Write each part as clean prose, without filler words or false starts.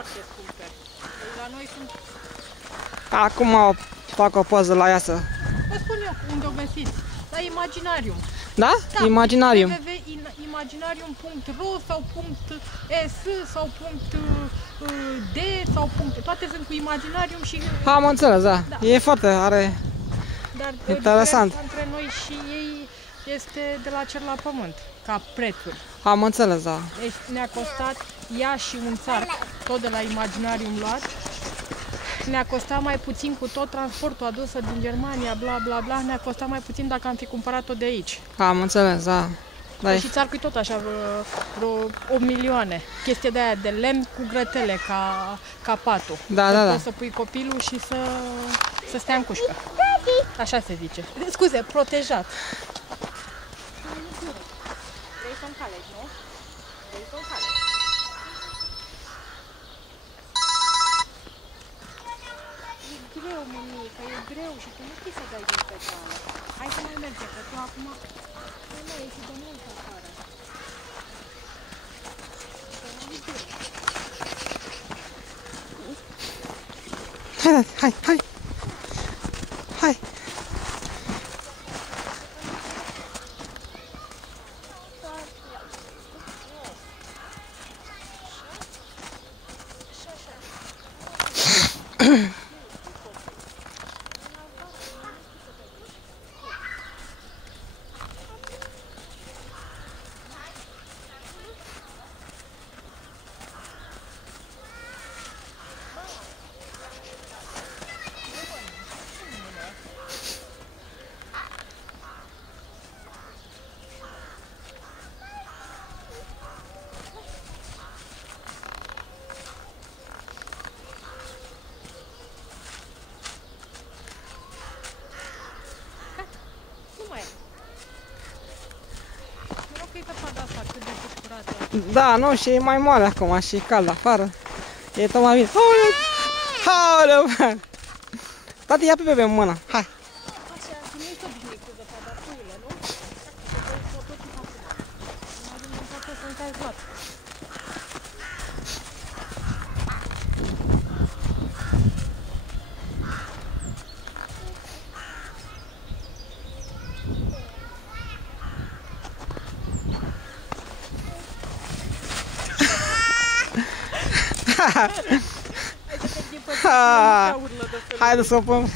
foarte scumpe. La noi sunt... Acum fac o poză la ea să... Vă spun eu unde o găsiți. La Imaginarium. Da? Da, Imaginarium. www.imaginarium.ro sau .es sau .d sau toate sunt cu Imaginarium și... Am înțeles, da. E foarte, Dar interesant. Între noi și ei este de la cer la pământ, ca prețuri. Am înțeles, da. Deci ne-a costat ea și un țarc, tot de la Imaginarium luat. Ne-a costat mai puțin cu tot transportul adusă din Germania, bla bla bla, ne-a costat mai puțin dacă am fi cumpărat-o de aici. Am înțeles, da. Da. Și țarcul tot așa, vreo 8 milioane. Chestie de aia de lemn cu grătele, ca patul. Da, da, da. Poți să pui copilul și să stea în cușcă. Așa se zice. Scuze, protejat. Vrei să-mi calegi, nu? Vrei să-mi calegi. E greu, mămică, e greu și tu nu știi să dai din pedală. Hai să mai mergem, că tu acum... Nu mai ieși de mult afară. Hai, hai, hai. Hai. Da, nu, și e mai moale acum și e cald afară. E tot mai bine. Aoleu! Aoleu! Tati, ia pe bebe în mână, hai! Așa, nu ești obișnuit cu zăpada, puiule, nu? Haide să o pun.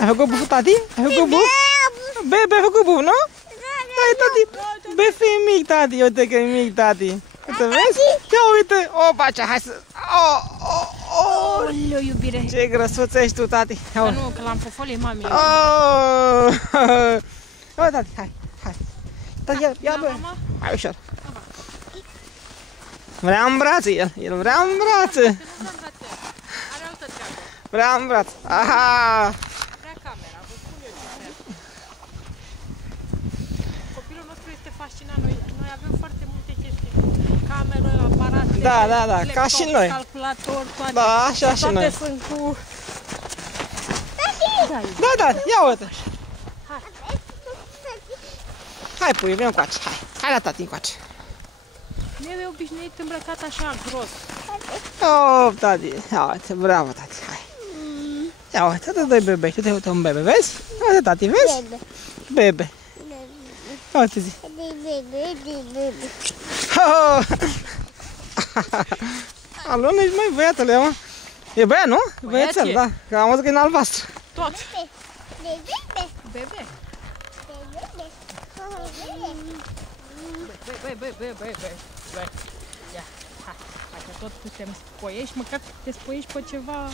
Ai făcut buf, tati? Ai făcut buf? Bebe, ai făcut buf, nu? Hai, tati. Befe e mic, tati. Uite că e mic, tati. Uite, vezi? Ia uite. Opa, ce, hai să... Oleu, iubire. Ce grăsuț ești tu, tati. Dar nu, că l-am fofolie mami. Hai, tati, hai. Hai. Tati, ia, bă. Hai ușor. Vrea în brațe el. El vrea în brațe. Are altă treabă. Vrea în brațe. Aha! Vrea camera, vă spun eu ce vrea. Copilul nostru este fascinant. Noi avem foarte multe chestii. Cameră, aparate. Da, da, da, laptop, ca și noi. Calculator, toate. Da, așa și noi. Toate sunt cu... Da, da, ia uite. Hai, pui, vino încoace. Hai, hai la tati încoace. Eu e obișnuit îmbrăcat așa gros. Oh, tati, ia uite, bravo, tati, hai. Ia uite, te dai bebe, te uite un bebe, vezi? Uite, tati, vezi? Bebe. Ia uite, zi. Oh! Alu, nu ești mai băiatule, mă. E băiat, nu? E băiețel, da. Că am văzut că e în albastru. Tot. Bebe. Bebe. Ia, hai că tot te spoiești, măcar te spoiești pe ceva...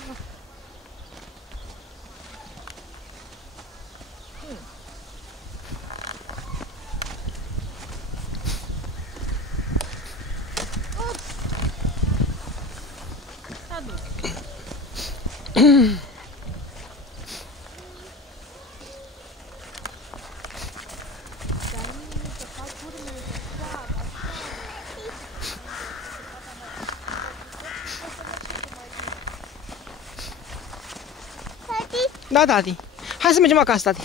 Da, tati. Hai să mergem acasă, tati.